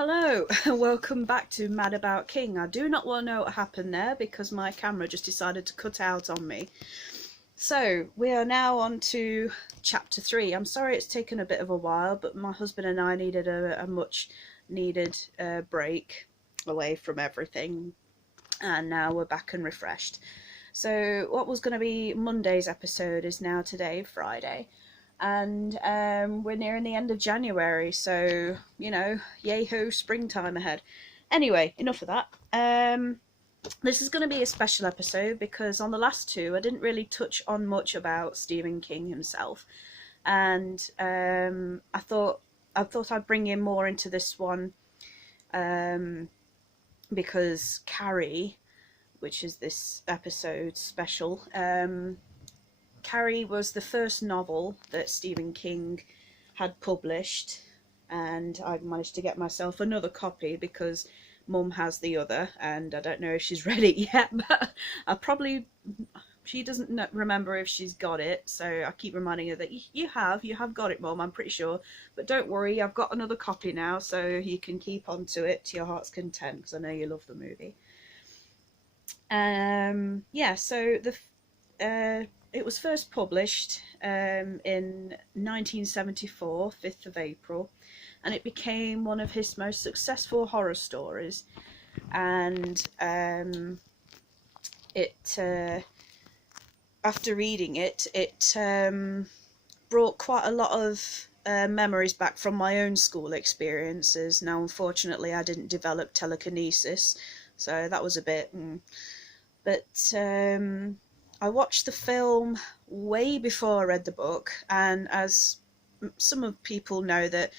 Hello, and welcome back to Mad About King. I do not want to know what happened there because my camera just decided to cut out on me. So, we are now on to chapter 3. I'm sorry it's taken a bit of a while, but my husband and I needed a much needed break away from everything, and now we're back and refreshed. So, what was going to be Monday's episode is now today, Friday. And we're nearing the end of January, so yay ho, springtime ahead. Anyway, enough of that. This is going to be a special episode because on the last two I didn't really touch on much about Stephen King himself, and I thought I'd bring him more into this one because Carrie, which is this episode special, Carrie was the first novel that Stephen King had published, and I managed to get myself another copy because Mum has the other, and I don't know if she's read it yet, but she doesn't remember if she's got it, so I keep reminding her that you have got it, Mum, I'm pretty sure, but don't worry, I've got another copy now, so you can keep on to it to your heart's content, because I know you love the movie. Yeah, so it was first published in 1974, 5th of April, and it became one of his most successful horror stories. And after reading it, it brought quite a lot of memories back from my own school experiences. Now, unfortunately, I didn't develop telekinesis, so that was a bit... But I watched the film way before I read the book, and as some of people know that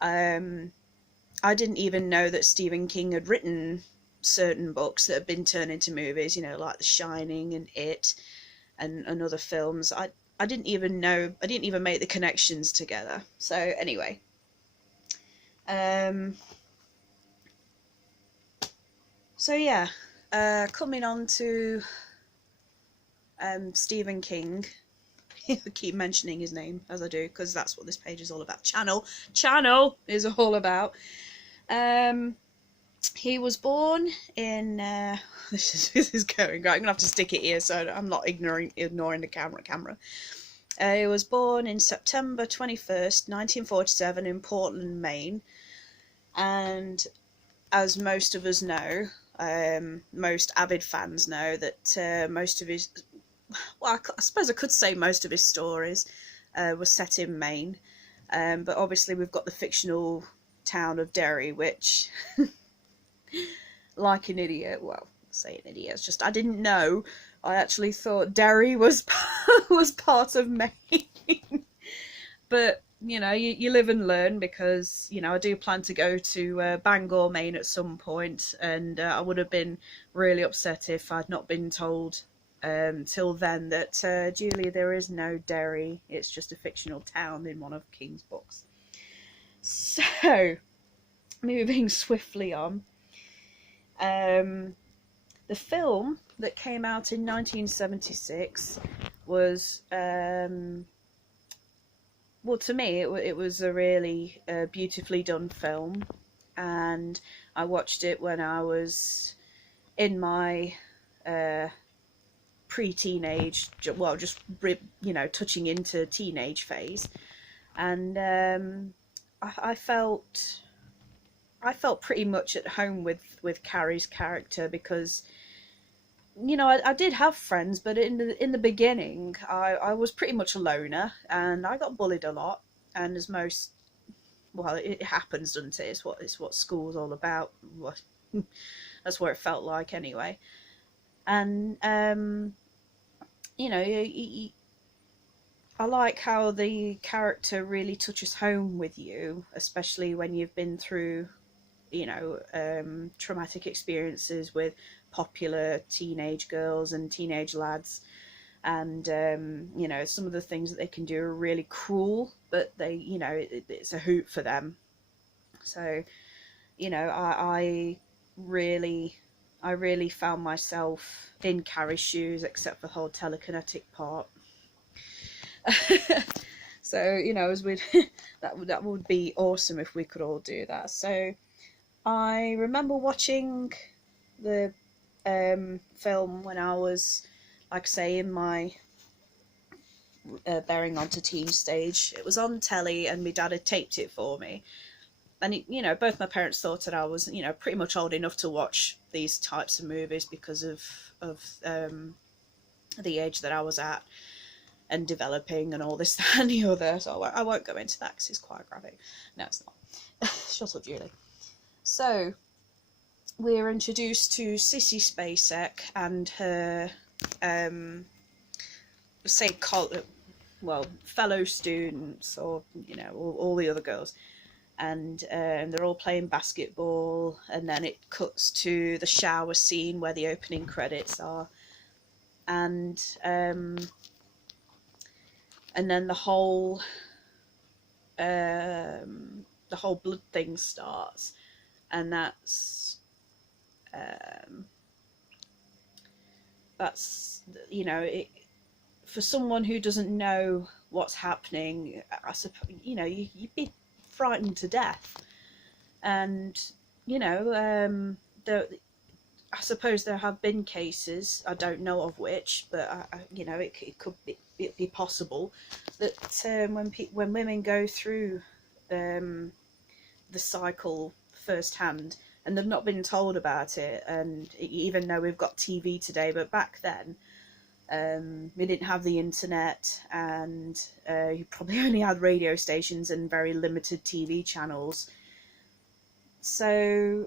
I didn't even know that Stephen King had written certain books that have been turned into movies, like The Shining and It and other films. I didn't even know, I didn't even make the connections together. So anyway, so yeah, coming on to Stephen King. I keep mentioning his name as I do because that's what this page is all about. Channel is all about. He was born in this is going right. I'm gonna have to stick it here so I'm not ignoring the camera. He was born in September 21st, 1947 in Portland, Maine, and as most of us know, most avid fans know that most of his, well, I suppose I could say most of his stories were set in Maine, but obviously we've got the fictional town of Derry, which, like an idiot, well, say an idiot, it's just I didn't know. I actually thought Derry was was part of Maine, but you live and learn, because I do plan to go to Bangor, Maine at some point, and I would have been really upset if I'd not been told till then that Julie, there is no Derry, it's just a fictional town in one of King's books. So, moving swiftly on, the film that came out in 1976 was well, to me it was a really beautifully done film, and I watched it when I was in my pre-teenage, well, just touching into teenage phase, and I felt pretty much at home with Carrie's character, because I did have friends, but in the beginning I was pretty much a loner, and I got bullied a lot, and as most, well, it happens, doesn't it? It's what school's all about. That's what it felt like anyway. And I like how the character really touches home with you, especially when you've been through traumatic experiences with popular teenage girls and teenage lads, and some of the things that they can do are really cruel, but they it's a hoot for them. So I really found myself in Carrie's shoes, except for the whole telekinetic part. So as we'd that would be awesome if we could all do that. So I remember watching the film when I was, like I say, in my bearing on to teen stage. It was on telly, and my dad had taped it for me. And both my parents thought that I was, pretty much old enough to watch these types of movies because of the age that I was at and developing and all this, that, and the other. So I won't go into that because it's quite graphic. No, it's not. Shut up, Julie. So we're introduced to Sissy Spacek and her, fellow students, or all the other girls, and they're all playing basketball, and then it cuts to the shower scene where the opening credits are, and then the whole blood thing starts, and that's it, for someone who doesn't know what's happening. I suppose you'd be frightened to death, and I suppose there have been cases, I don't know of which, but it could be possible that when women go through the cycle firsthand and they've not been told about it, and even though we've got TV today, but back then we didn't have the internet, and you probably only had radio stations and very limited TV channels. So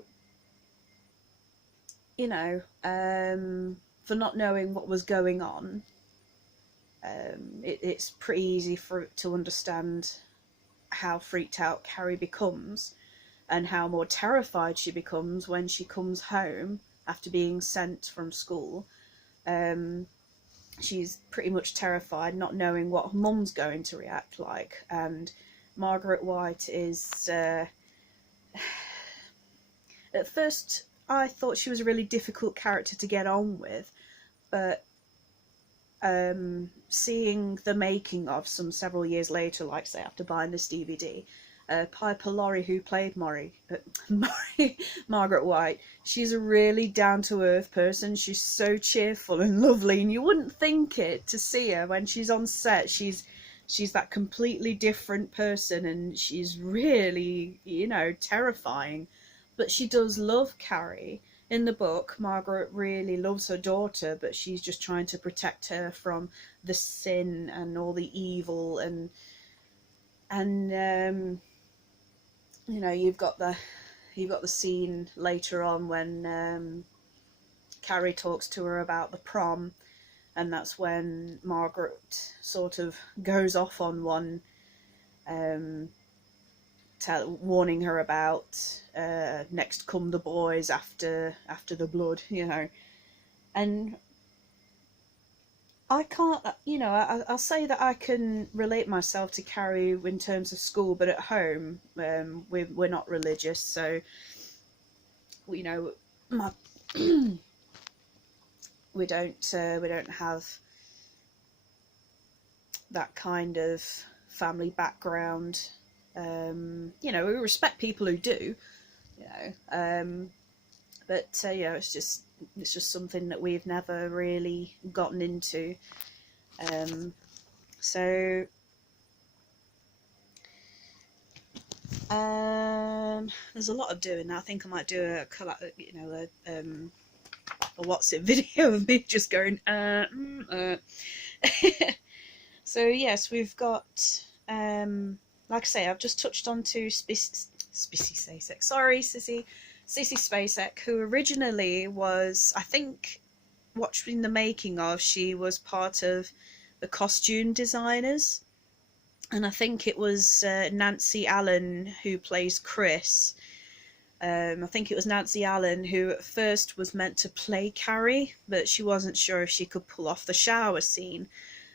for not knowing what was going on, it's pretty easy to understand how freaked out Carrie becomes, and how more terrified she becomes when she comes home after being sent from school. She's pretty much terrified, not knowing what her mum's going to react like. And Margaret White is... at first, I thought she was a really difficult character to get on with, but seeing the making of several years later, like say after buying this DVD, Piper Laurie, who played Margaret White, she's a really down-to-earth person. She's so cheerful and lovely, and you wouldn't think it to see her when she's on set. She's that completely different person, and she's really, terrifying. But she does love Carrie. In the book, Margaret really loves her daughter, but she's just trying to protect her from the sin and all the evil, and you've got the scene later on when Carrie talks to her about the prom, and that's when Margaret sort of goes off on one, warning her about next come the boys after the blood, and I can't, I'll say that I can relate myself to Carrie in terms of school, but at home, we're not religious, so, we don't have that kind of family background. We respect people who do, but it's just something that we've never really gotten into. So there's a lot of doing now. I think I might do a what's it video of me just going So yes, we've got like I say, I've just touched on to Sissy Spacek, who originally was, I think, watching the making of, she was part of the costume designers, and I think it was Nancy Allen who plays Chris. I think it was Nancy Allen who at first was meant to play Carrie, but she wasn't sure if she could pull off the shower scene.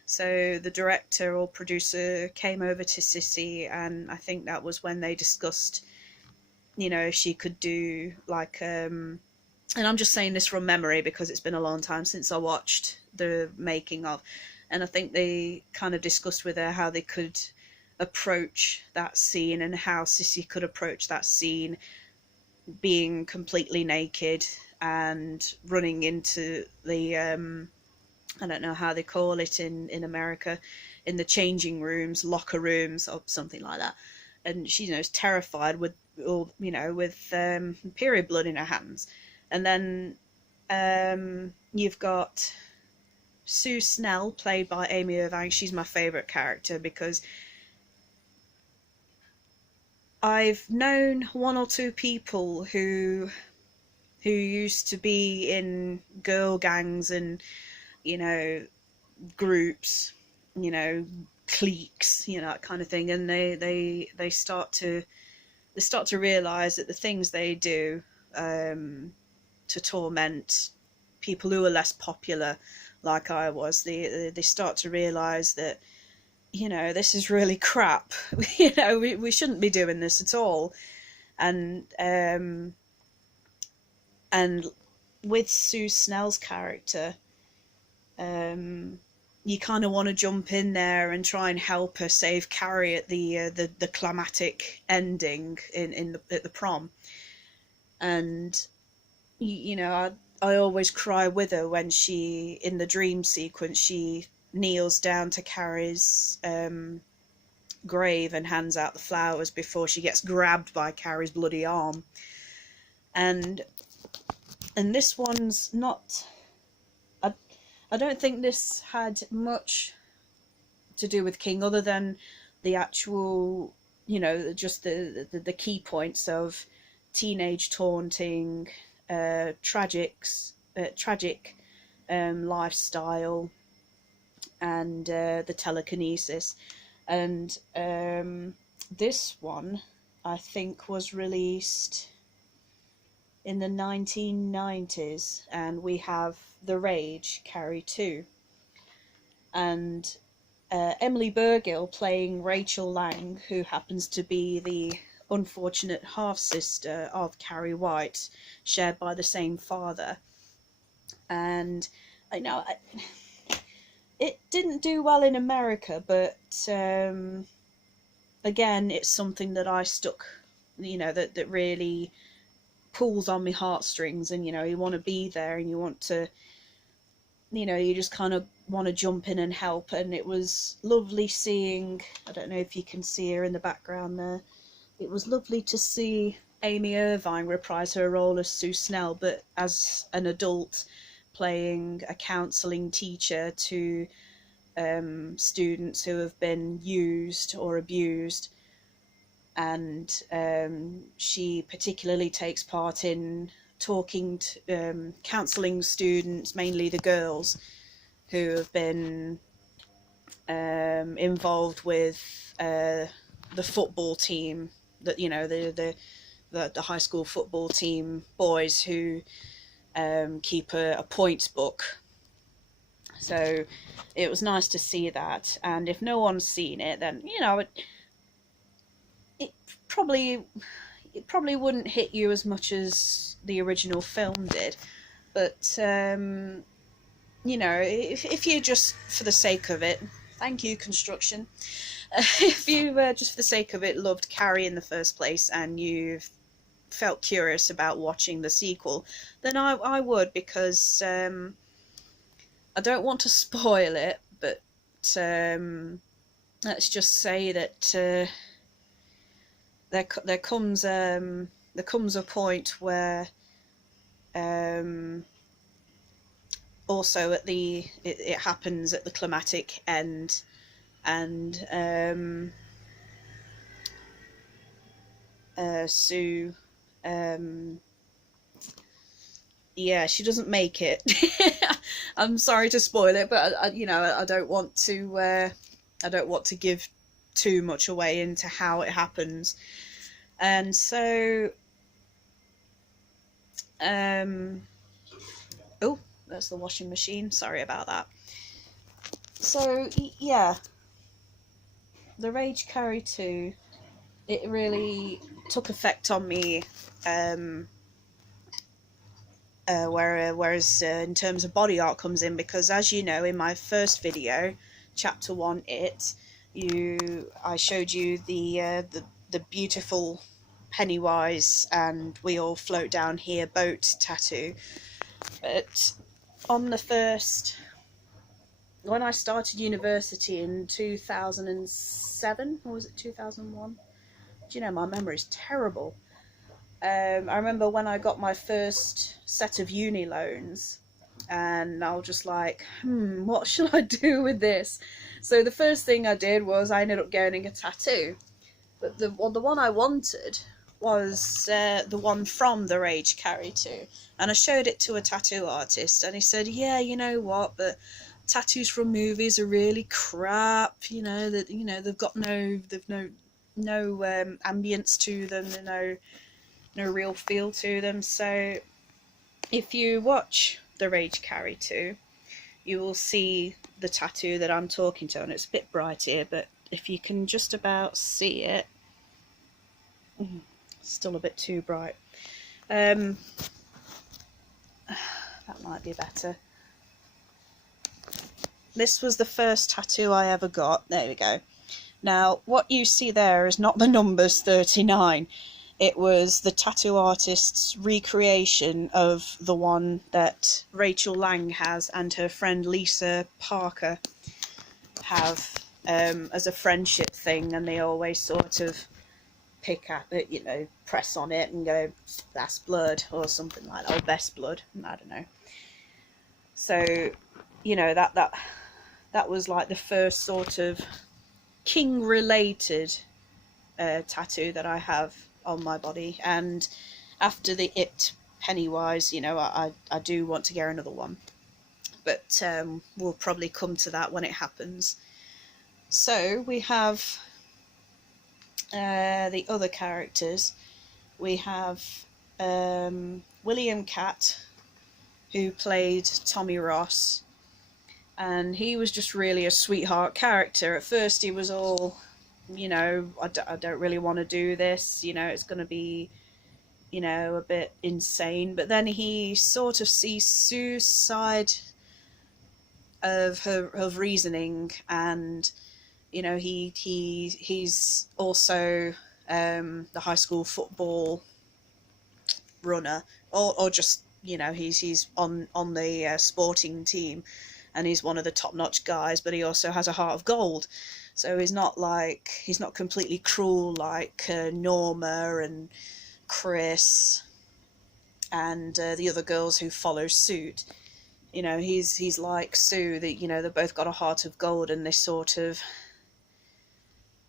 So the director or producer came over to Sissy, and I think that was when they discussed, if she could do like, and I'm just saying this from memory because it's been a long time since I watched the making of, and I think they kind of discussed with her how they could approach that scene and how Sissy could approach that scene being completely naked and running into the I don't know how they call it in America, in the changing rooms, locker rooms, or something like that. And she, is terrified with all, with period blood in her hands. And then you've got Sue Snell, played by Amy Irvine. She's my favourite character because I've known one or two people who used to be in girl gangs and, groups, cliques, that kind of thing, and they start to realize that the things they do to torment people who are less popular, like I was, they start to realize that, this is really crap. We shouldn't be doing this at all. And with Sue Snell's character, you kind of want to jump in there and try and help her save Carrie at the climactic ending at the prom. And I always cry with her when she, in the dream sequence, she kneels down to Carrie's grave and hands out the flowers before she gets grabbed by Carrie's bloody arm. And this one's not... I don't think this had much to do with King, other than the actual, just the key points of teenage taunting, tragic lifestyle, and the telekinesis. And this one, I think, was released in the 1990s, and we have The Rage, Carrie 2. And Emily Burgill playing Rachel Lang, who happens to be the unfortunate half-sister of Carrie White, shared by the same father. And I know it didn't do well in America, but again, it's something that I stuck, that really pulls on my heartstrings, and you want to be there, and you want to, you just kind of want to jump in and help. And it was lovely seeing, I don't know if you can see her in the background there, it was lovely to see Amy Irvine reprise her role as Sue Snell, but as an adult, playing a counselling teacher to students who have been used or abused. And she particularly takes part in talking to, counselling students, mainly the girls, who have been involved with the football team, that the high school football team boys who keep a points book. So it was nice to see that. And if no one's seen it, then it probably wouldn't hit you as much as the original film did. But if you just for the sake of it, thank you, construction, if you just for the sake of it loved Carrie in the first place, and you've felt curious about watching the sequel, then I would, because I don't want to spoil it, but let's just say that there comes a point where also it happens at the climactic end, and Sue, yeah, she doesn't make it. I'm sorry to spoil it, but I don't want to give too much away into how it happens. And so oh, that's the washing machine, sorry about that. So yeah, The Rage Carrie 2, it really took effect on me, whereas in terms of body art comes in, because as you know, in my first video, chapter 1, I showed you the beautiful Pennywise and we all float down here boat tattoo. But on the first, when I started university in 2007, or was it 2001? Do you know, my memory's terrible. I remember when I got my first set of uni loans, and I was just like, what shall I do with this? So the first thing I did was I ended up getting a tattoo. But the one I wanted was the one from the Rage Carrie 2. And I showed it to a tattoo artist, and he said, yeah, you know what, but tattoos from movies are really crap, you know, that, you know, they've no ambience to them, no real feel to them. So if you watch the Rage Carrie 2, you will see the tattoo that I'm talking to, and it's a bit bright here, but if you can just about see it, still a bit too bright. That might be better. This was the first tattoo I ever got. There we go. Now, what you see there is not the numbers 39. It was the tattoo artist's recreation of the one that Rachel Lang has and her friend Lisa Parker have as a friendship thing, and they always sort of pick at it, you know, press on it and go, that's blood, or something like that, or best blood, I don't know. So, you know, that was like the first sort of King related tattoo that I have on my body. And after the It Pennywise, you know, I do want to get another one, but we'll probably come to that when it happens. So we have the other characters. We have William Catt, who played Tommy Ross, and he was just really a sweetheart character. At first he was all, you know, I don't really want to do this, you know, it's going to be, you know, a bit insane. But then he sort of sees Sue's side of her reasoning, and, you know, he's also the high school football runner, or just, you know, he's on the sporting team, and he's one of the top-notch guys, but he also has a heart of gold. So he's not completely cruel like Norma and Chris and the other girls who follow suit. You know, he's like Sue, that, you know, they've both got a heart of gold, and they sort of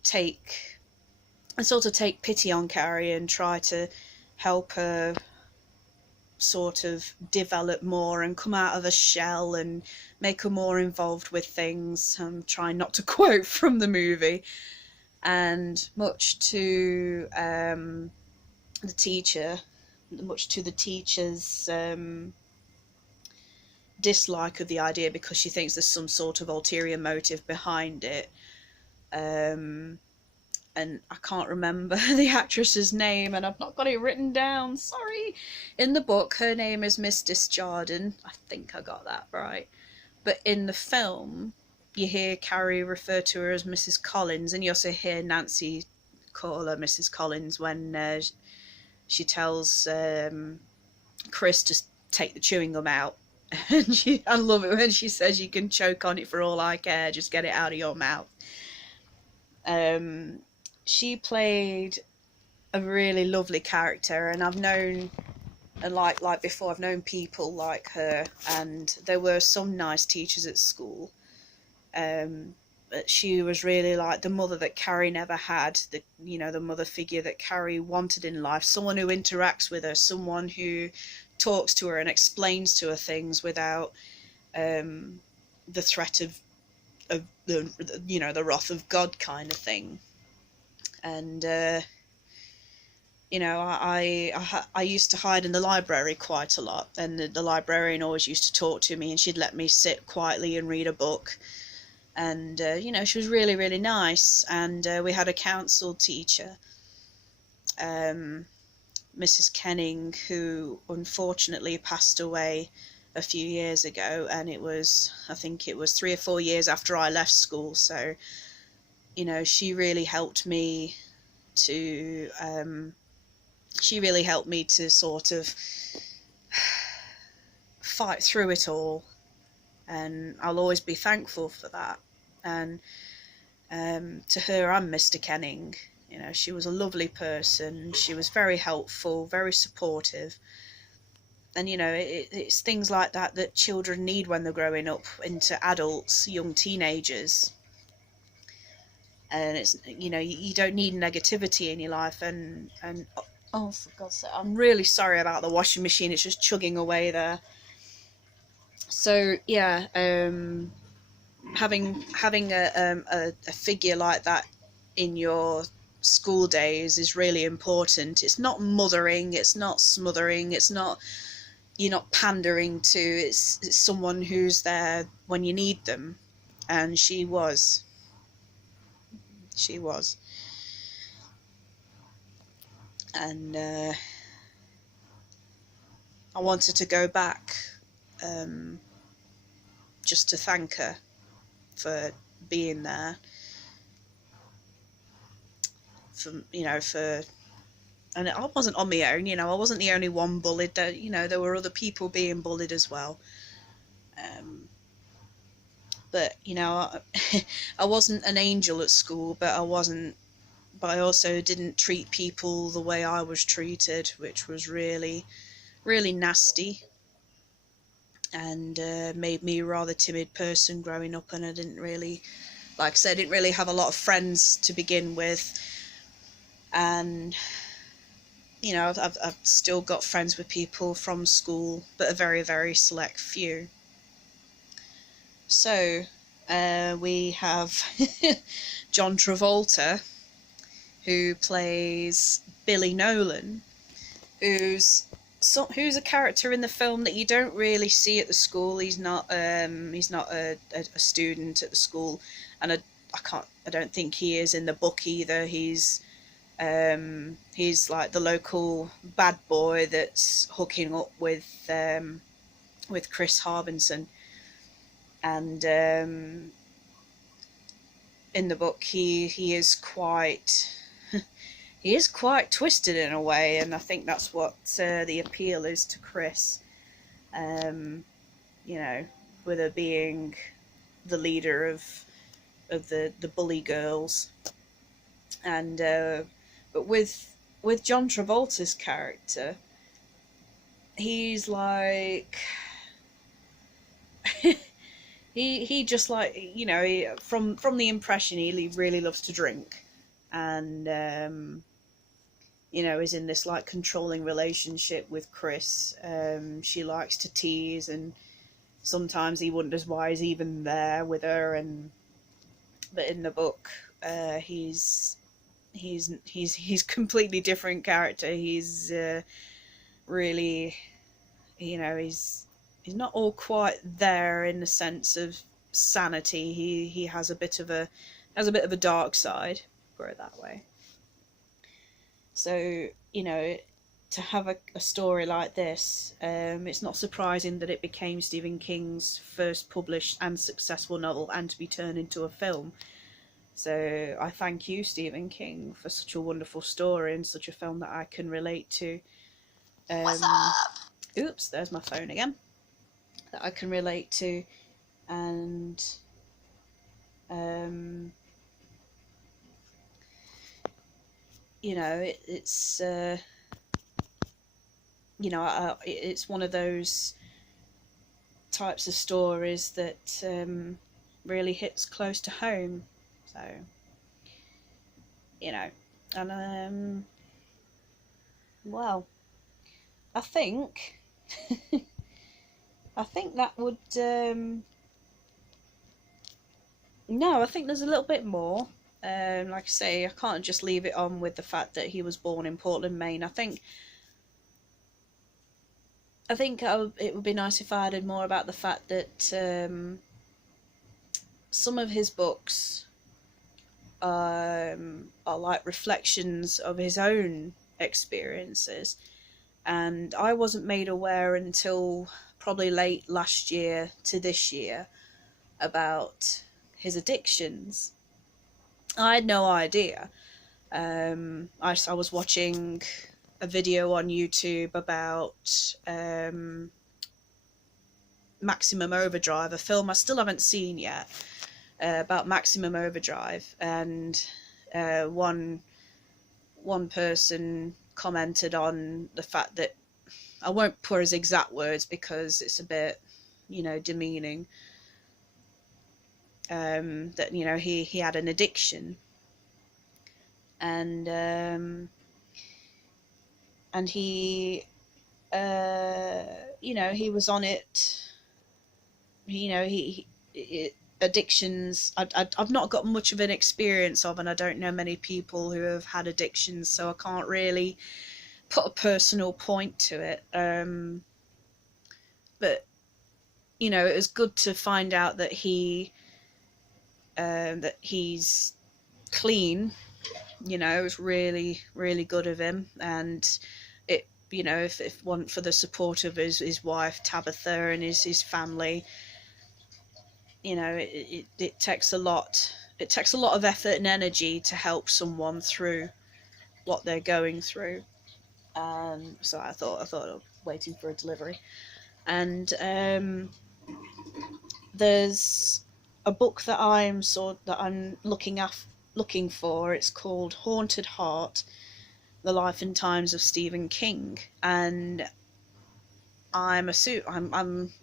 take pity on Carrie and try to help her sort of develop more and come out of a shell and make her more involved with things. I'm trying not to quote from the movie. And much to the teacher's dislike of the idea, because she thinks there's some sort of ulterior motive behind it. And I can't remember the actress's name, and I've not got it written down, sorry. In the book, her name is Miss Disjardin. I think I got that right. But in the film, you hear Carrie refer to her as Mrs. Collins, and you also hear Nancy call her Mrs. Collins when she tells Chris to take the chewing gum out. And I love it when she says, you can choke on it for all I care, just get it out of your mouth. She played a really lovely character, and I've known, and like before, I've known people like her, and there were some nice teachers at school. But she was really like the mother that Carrie never had, the mother figure that Carrie wanted in life, someone who interacts with her, someone who talks to her and explains to her things without the threat of the wrath of God kind of thing. And I used to hide in the library quite a lot, and the librarian always used to talk to me, and she'd let me sit quietly and read a book. And she was really, really nice. And we had a council teacher, Mrs. Kenning, who unfortunately passed away a few years ago, and I think it was 3 or 4 years after I left school. So she really helped me to she really helped me to sort of fight through it all, and I'll always be thankful for that. And to her and Mr. Kenning, you know, she was a lovely person. She was very helpful, very supportive. And, you know, it's things like that that children need when they're growing up into adults, young teenagers. And it's, you know, you don't need negativity in your life. And oh, for God's sake, I'm really sorry about the washing machine. It's just chugging away there. So yeah, having a figure like that in your school days is really important. It's not mothering, it's not smothering, it's not, you're not pandering to, it's someone who's there when you need them. And she was. And I wanted to go back just to thank her for being there, for, you know, for, and I wasn't on my own, you know, I wasn't the only one bullied. There, you know, there were other people being bullied as well. But, you know, I wasn't an angel at school, but I also didn't treat people the way I was treated, which was really, really nasty, and made me a rather timid person growing up. And I didn't really, like I said, I didn't really have a lot of friends to begin with. And, you know, I've still got friends with people from school, but a very, very select few. So we have John Travolta, who plays Billy Nolan, who's a character in the film that you don't really see at the school. He's not a student at the school, and I don't think he is in the book either. He's like the local bad boy that's hooking up with Chris Harbinson. And in the book he is quite he is quite twisted in a way, and I think that's what the appeal is to Chris. You know, with her being the leader of the bully girls. And but with John Travolta's character, he's like he just, like, you know, from the impression, he really loves to drink, and you know, is in this like controlling relationship with Chris. She likes to tease, and sometimes he wonders why he's even there with her. But in the book, he's completely different character. He's really, you know, he's not all quite there in the sense of sanity. He has a bit of a dark side, put it that way. So, you know, to have a story like this, it's not surprising that it became Stephen King's first published and successful novel, and to be turned into a film. So I thank you, Stephen King, for such a wonderful story and such a film that I can relate to. What's up? Oops, there's my phone again. That I can relate to, and you know, it's you know, it's one of those types of stories that really hits close to home. So, you know, and well, I think I think that would no, I think there's a little bit more. Like I say, I can't just leave it on with the fact that he was born in Portland, Maine. I think it would be nice if I added more about the fact that some of his books are like reflections of his own experiences, and I wasn't made aware until probably late last year to this year about his addictions. I had no idea. I was watching a video on YouTube about Maximum Overdrive, a film I still haven't seen yet, about Maximum Overdrive, and one person commented on the fact that, I won't put his exact words because it's a bit, you know, demeaning, that, you know, he had an addiction, and he you know, he was on it, you know, addictions, I've not got much of an experience of, and I don't know many people who have had addictions, so I can't really put a personal point to it, but you know, it was good to find out that that he's clean. You know, it was really, really good of him, and it, you know, if it weren't for the support of his wife Tabitha and his family, you know, it takes a lot. It takes a lot of effort and energy to help someone through what they're going through. So I thought of waiting for a delivery, and there's a book that I'm looking for. It's called Haunted Heart: The Life and Times of Stephen King, and I'm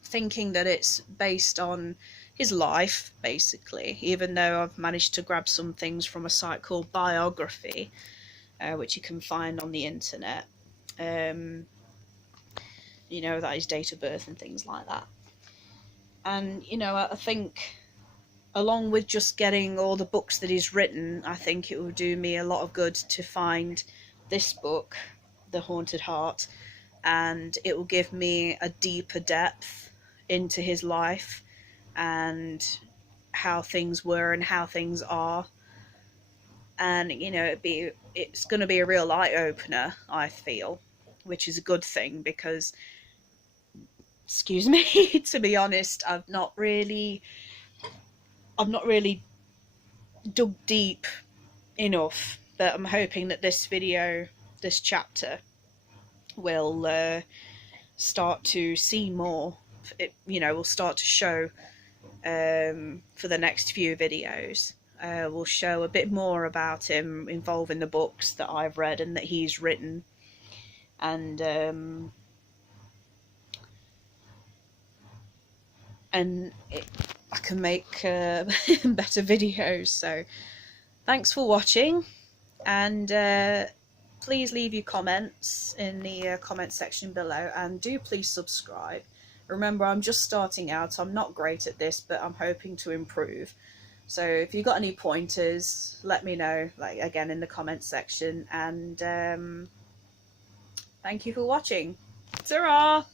thinking that it's based on his life, basically, even though I've managed to grab some things from a site called Biography, which you can find on the internet. You know, that his date of birth and things like that. And, you know, I think, along with just getting all the books that he's written, I think it will do me a lot of good to find this book, The Haunted Heart, and it will give me a deeper depth into his life and how things were and how things are. And, you know, it's going to be a real eye-opener, I feel, which is a good thing, because, excuse me, to be honest, I've not really dug deep enough, but I'm hoping that this chapter will start to see more. It, you know, will start to show for the next few videos. We'll show a bit more about him involving the books that I've read and that he's written, and I can make better videos. So thanks for watching, and please leave your comments in the comment section below, and do please subscribe. Remember, I'm just starting out, I'm not great at this, but I'm hoping to improve. So if you've got any pointers, let me know, like, again, in the comment section, and thank you for watching. Ta-ra!